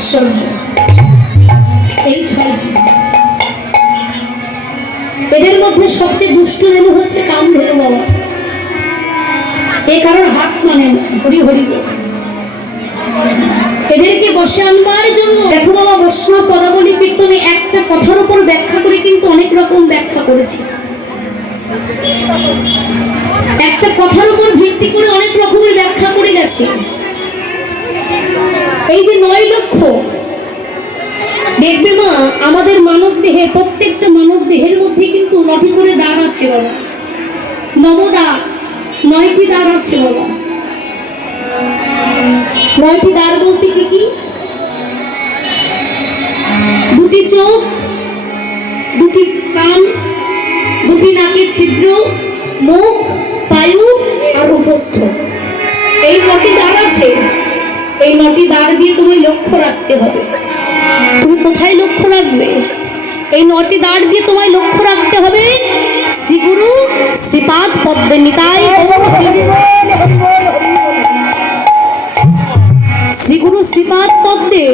আশ্চর্য। এই এদের মধ্যে সবচেয়ে দুষ্ট ধেনু হচ্ছে কাম ধেনু বাবা। এ কারোর হাত মানে হরি হরি এদেরকে বসে আনবার জন্য দেখো বাবা বৈষ্ণব পদাবলী কীর্তনে একটা কথার উপর ব্যাখ্যা করে কিন্তু অনেক রকম ব্যাখ্যা করেছে। একটা কথার উপর ভিত্তি করে অনেক রকমের ব্যাখ্যা করে গেছে। দেখবে মা, আমাদের মানব দেহে, প্রত্যেকটা মানব দেহের মধ্যে কিন্তু নটি করে দাঁড় আছে বাবা। নবদা নয়টি দাঁড় আছে বাবা। নয়টি দাঁড় বলতে কি কি? দুটি চোখ, দুটি কান, দুটি নাকে ছিদ্র, মুখ, পায়ু আর উপস্থ এই নটি দাঁড় আছে। এই নটি দাঁড় দিয়ে তুমি লক্ষ্য রাখতে হবে। তুমি কোথায় লক্ষ্য রাখবে? এই নটি দাঁড় দিয়ে তোমায় লক্ষ্য রাখতে হবে শ্রীগুরু শ্রীপাদ পদ্মে নিতাই শ্রীগুরু শ্রীপাদ পদ্মে।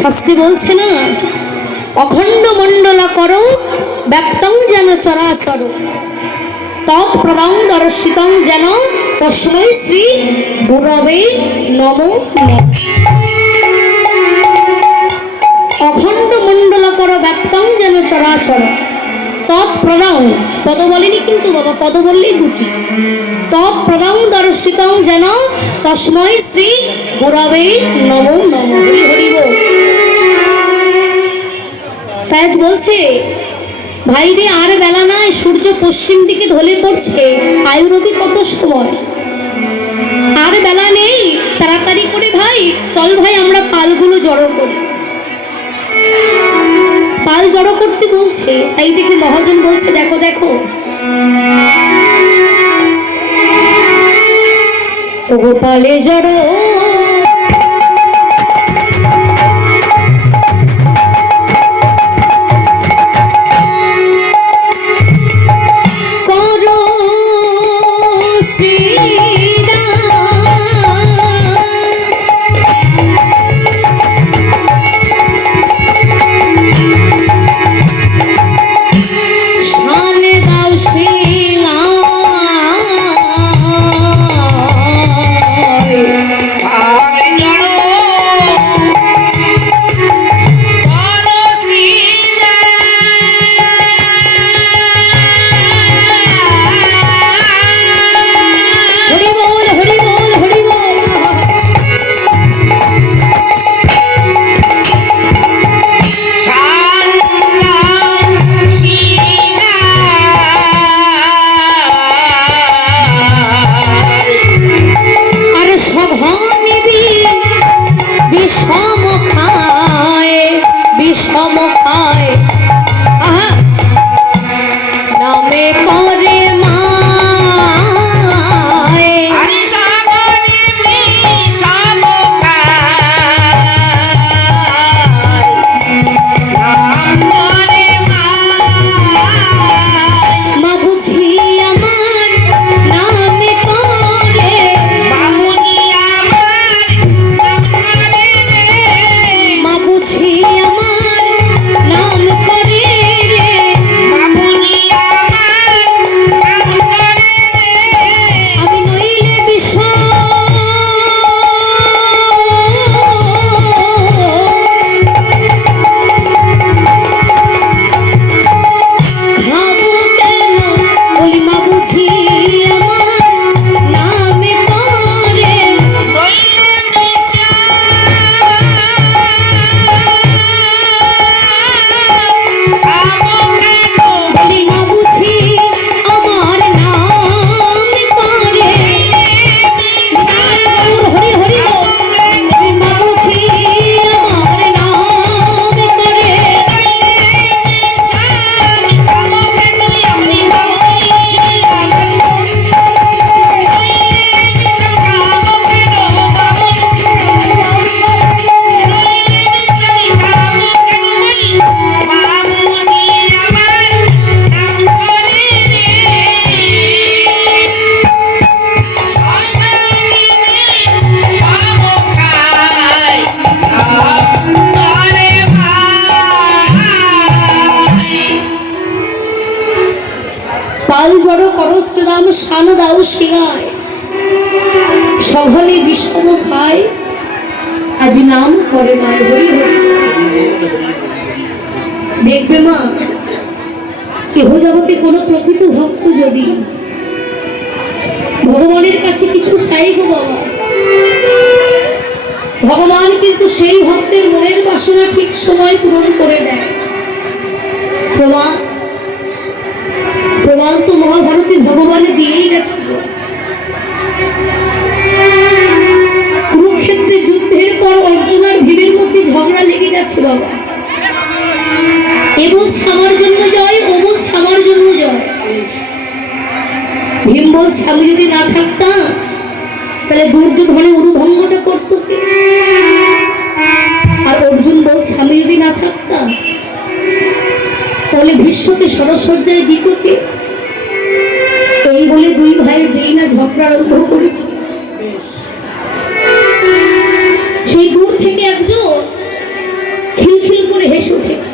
শাস্ত্রী বলছে না অখণ্ড মণ্ডলা করো, ব্যক্তং যেন চরাচর। তৎপ্রদং দর্শিতং যেন তস্মৈ শ্রী গুরবে নম অখণ্ড মণ্ডল কর, ব্যক্তং যেন চরাচর। তৎপ্রদং পদ বলেনি কিন্তু বাবা পদ বললেই দুটি তৎপ্রদং দর্শিতং যেন তস্মৈ শ্রী গুরবে নম নম। বল। বলছে ভাই রে আর বেলা নাই, সূর্য পশ্চিম দিকে ঢলে পড়ছে আয়ুরবি কত সময় আর বেলা নেই, তাড়াতাড়ি করে ভাই, চল ভাই, আমরা পালগুলো জড়ো করি পাল জড়ো করতে বলছে, তাই দেখে মহাজন বলছে, দেখো দেখো ওগো পালে জড়ো আয় আহা নামে কর জড় করশ্রদাম শান দাও সিঙায় সঘনে বিষম খায় আজ নাম করে মায় হরি হরি। দেখবে মা, কেহ জগতে কোনো প্রকৃত ভক্ত যদি ভগবানের কাছে কিছু চাই গো বাবা, ভগবান কিন্তু সেই ভক্তের মনের বাসনা ঠিক সময় পূরণ করে দেয়। প্রমাণ প্রমাণ তো মহাভারতে ভগবানে দিয়েই গেছে। গো। কুরুক্ষেত্রে যুদ্ধের পর অর্জুন আর ভীমের মধ্যে ঝগড়া লেগে গেছে বাবা। এ আমার জন্য জয়, ও বলছে আমার জন্য জয়। ভীম বলছে আমি যদি না থাকতাম তাহলে দুর্যোধনে উরুভঙ্গটা করতো আর অর্জুন বলছে আমি যদি না থাকতাম তাহলে বিশ্বকে সরসজ্জায় দিত কে? এই বলে দুই ভাই যেই না ঝগড়া আরম্ভ করেছে। সেই দূর থেকে একজন খিলখিল করে হেসে উঠেছে।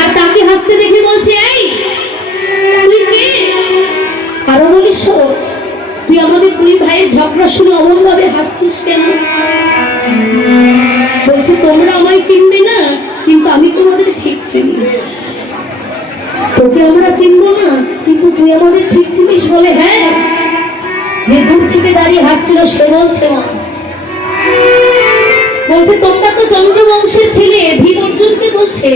আর তাকে হাসতে দেখে বলছে এই তুই কে? আরও বলিস তুই আমাদের দুই ভাইয়ের ঝগড়া শুনে অমন ভাবে হাসছিস কেন? বলছে তোমরা আমায় চিনবে না কিন্তু আমি তোমাদের ঠিক চিনি। তোকে আমরা চিনবো না, কিন্তু তুই আমাদের ঠিক চিনিস বলে হ্যাঁ। যে দূর থেকে দাঁড়িয়ে হাসছিল সে বলছে, মা। বলছে, তোমরা তো চন্দ্রবংশের ছেলে ভীম অর্জুনকে বলছে,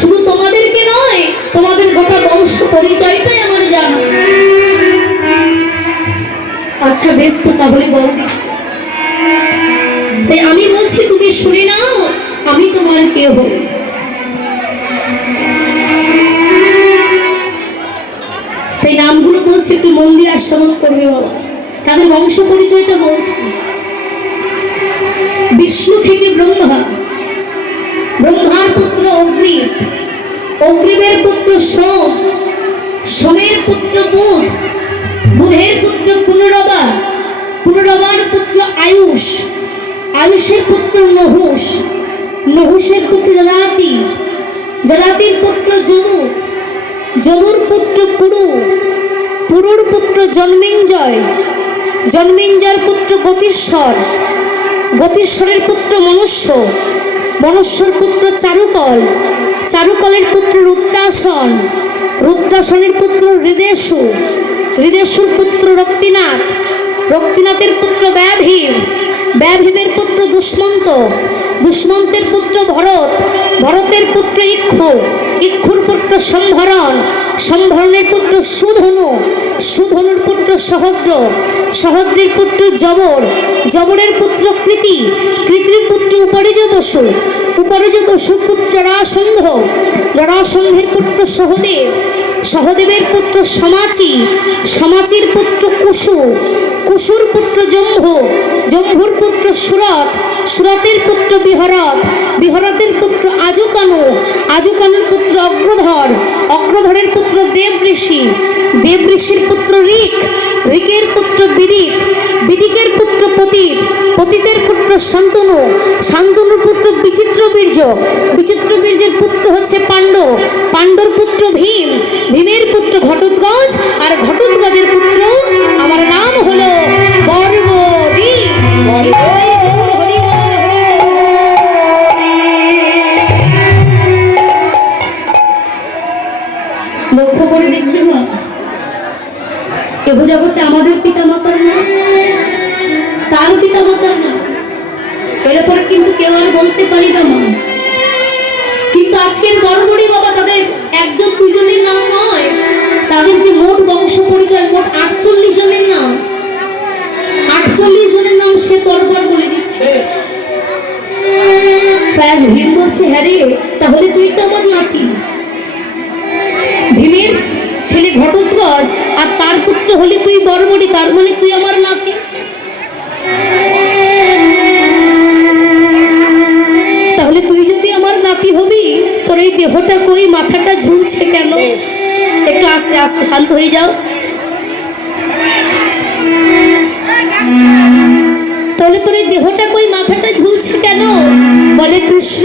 শুধু তোমাদেরকে নয়, তোমাদের গোটা বংশ পরিচয়টাই আমার জানা। আচ্ছা বেশ তো, তাহলে বল। আমি বলছি, তুমি শুনে নাও, আমি তোমার কেহ তাই বলছে একটু মন দিয়ে আস্বাদন করবে বাবা। তাদের বংশ পরিচয়টা বলছে। বিষ্ণু থেকে ব্রহ্মা। ব্রহ্মার পুত্র অগ্রিব অগ্রিবের পুত্র সোম। সোমের পুত্র বুধ। বুধের পুত্র পুনরবা। পুনরবার পুত্র আয়ুষ। আয়ুষের পুত্র নহুষ। নহুষের পুত্র জলাতি। জলাতির পুত্র যদু। যদুর পুত্র পুরু পুরুর পুত্র জন্মেঞ্জয় জন্মেঞ্জয়ের পুত্র গতিশ্বর, গতিশ্বরের পুত্র মনুষ্য, মনুষ্যর পুত্র চারুকল, চারুকলের পুত্র রুদ্রাসন, রুদ্রাসনের পুত্র হৃদেশু, হৃদেশুর পুত্র রক্তিনাথ, রক্তিনাথের পুত্র ব্যাভীম ব্যাভীমের পুত্র দুষ্মন্ত দুষ্মন্তের পুত্র ভরত, ভরতের পুত্র ইক্ষু, ইক্ষুর পুত্র সম্ভরণ, সম্ভরণের পুত্র সুধনু, সুধনুর পুত্র সহদ্র, সহদ্রের পুত্র জবর, জবরের পুত্র কৃতি, কৃতির পুত্র উপরিজ বসু উপরিজ বসু পুত্র রাসন্ধ, রাসন্ধের পুত্র সহদেব, সহদেবের পুত্র সমাচি, সমাচির পুত্র কুশু কুসুর পুত্র জম্ভু জম্ভুর পুত্র সুরত, সুরতের পুত্র বিহরত, বিহরতের পুত্র আজুকানু, আজুকানুর পুত্র অগ্রধর, অগ্রধরের পুত্র দেব ঋষি দেব ঋষির পুত্র ঋক, ঋকের পুত্র বিদিক, বিদিকের পুত্র পতিত, পতিতের পুত্র শান্তনু, শান্তনুর পুত্র বিচিত্র বীর্য, বিচিত্র বীর্যের পুত্র হচ্ছে পাণ্ড পাণ্ডর পুত্র ভীম, ভীমের পুত্র ঘটোৎকচ আর ঘটোৎকচের পুত্র লক্ষ্য কিন্তু কেউ আর বলতে পারি না মা। কিন্তু আজকের বড় বড়ি বাবা তাদের একজন দুজনের নাম নয়। তাদের যে মোট বংশ পরিচয়, মোট আটচল্লিশ জনের নাম। আটচল্লিশ সে পরপর বলে দিচ্ছে। আজ ভীম বলছে হ্যাঁ রে, তাহলে তুই তো আমার নাতি। ভীমের ছেলে ঘটোৎকচ আর তার পুত্র হলে তুই বড়বড়ি তার মানে তুই আমার নাতি? তাহলে তুই যদি আমার নাতি হবি, তোর এই দেহটা কই, মাথাটা ঝুলছে কেন? একটু আস্তে আস্তে শান্ত হয়ে যাও। তাহলে তোর এই দেহটা কই মাথাটা ঝুলছে কেন? বলে কৃষ্ণ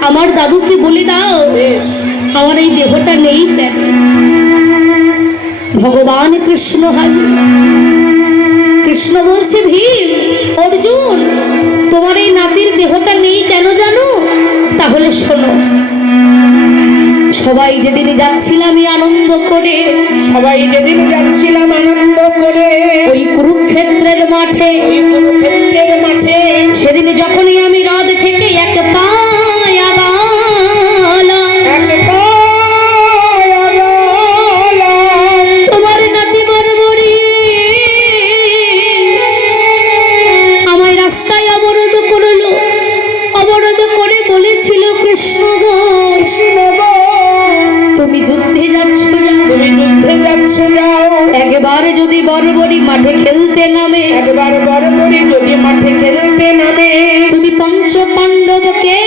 আমার দাদুকে বলে দাও আমার এই দেহটা নেই দেন ভগবান কৃষ্ণ হাজির কৃষ্ণ বলছে ভীম অর্জুন তোমার এই নাতির দেহটা নেই কেন জানো? তাহলে শোনো সবাই যেদিন যাচ্ছিলাম আনন্দ করে সবাই যেদিন যাচ্ছিলাম আনন্দ করে ওই কুরুক্ষেত্রের মাঠে ওই কুরুক্ষেত্রের মাঠে সেদিন যখনই আমি হ্রদ থেকে এক পায় পাণ্ডবকে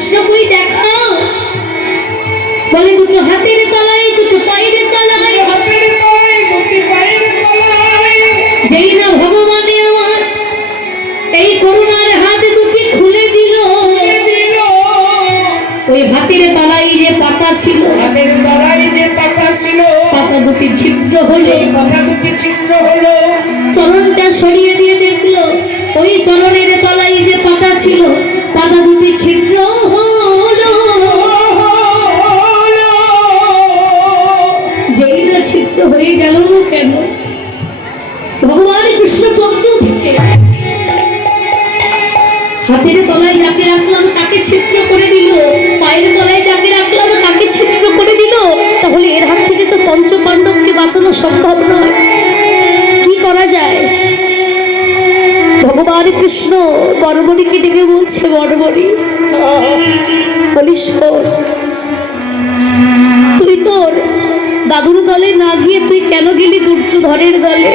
কৃষ্ণ কই দেখাও বলে দুটো হাতের তলায়, দুটো পায়ের তলায়। যেই না ভগবানে আমার, এই করুণার হাত দুটি খুলে দিল। ওই হাতের তলায় যে পাতা ছিল হাতের তলায় যে পাতা ছিল পাতা দুটি ছিদ্র হলো পাতা দুটি চিত্র হলো। চলনটা সরিয়ে দিয়ে দেখল, ওই চলনের তলায় যে পাতা ছিল, পাতা দুটি ছিদ্র। ছিদ্র হয়ে গেল কেন? ভগবান কৃষ্ণ চমকে উঠেছে। হাতের তলায় যাকে রাখলাম, তাকে ছিদ্র করে দিল। পায়ের তলায় যাকে রাখলাম, তাকে ছিদ্র করে দিল। তাহলে এর হাত থেকে তো পঞ্চ পাণ্ডবকে বাঁচানো সম্ভব নয়। কি করা যায়? ভগবান কৃষ্ণ বড়বড়িকে ডেকে বলছে বড়বড়ি বলিস তুই তোর দাদুর দলে না গিয়ে তুই কেন গেলি দুর্যোধনের দলে?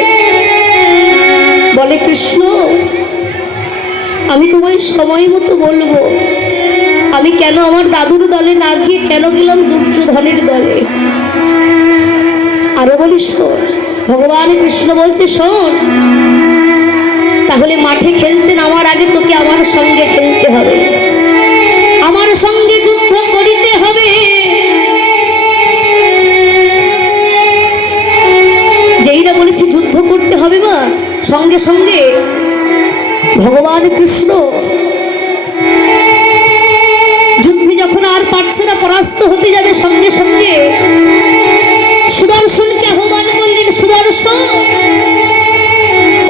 বলে, কৃষ্ণ, আমি তোমায় সময় মতো বলব। আমি কেন আমার দাদুর দলে না গিয়ে কেন গেলাম দুর্যোধনের দলে? আরও বলি, শোন, ভগবান কৃষ্ণ বলছে, শোন, তাহলে মাঠে খেলতে নামার আগে তোকে আমার সঙ্গে খেলতে হবে। সঙ্গে সঙ্গে ভগবান কৃষ্ণ যুদ্ধে যখন আর পারছে না, পরাস্ত হতে যাবে সঙ্গে সঙ্গে। সুদর্শনকে আহ্বান করলেন, সুদর্শন,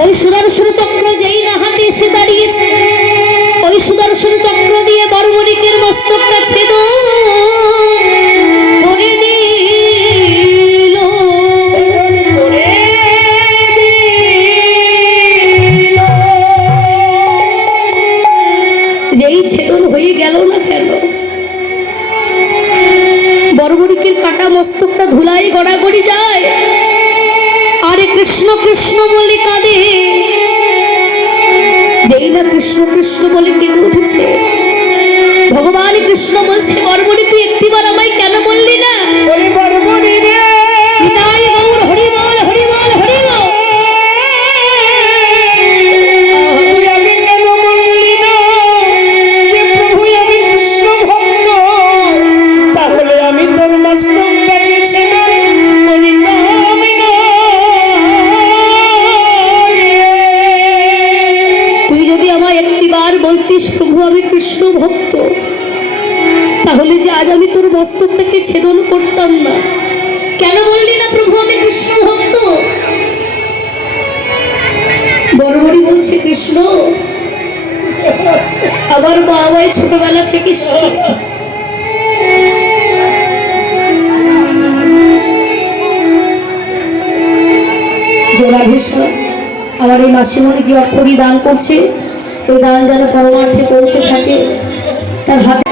ওই সুদর্শন চক্র যেই না হাতে এসে দাঁড়িয়েছে, ওই সুদর্শন চক্র দিয়ে বর্মনিকের মস্তকটা ছেদ। গেল না কেন? বর্বরিকের কাটা মস্তকটা ধুলাই গড়াগড়ি যায়। আরে কৃষ্ণ কৃষ্ণ বলে কাঁদে। যেই না কৃষ্ণ কৃষ্ণ বলে কেঁদে উঠেছে। ভগবান কৃষ্ণ বলছে বর্বরি তুই একটিবার আমায় কেন বললি না? ওরে বড় রে! কৃষ্ণ ভক্ত তাহলে যে আজ আমি তোর মস্তকটাকে ছেদন করতাম না। কেন বললি না প্রভু আমি কৃষ্ণ ভক্ত বড় বলছে, কৃষ্ণ, আমার মা ছোটবেলা থেকে। যে রাধেশ্বর আমার এই মাসিমণি যে অর্থটি দান করছে ওই গান যেন পরমার্থে পৌঁছে থাকে তার হাতে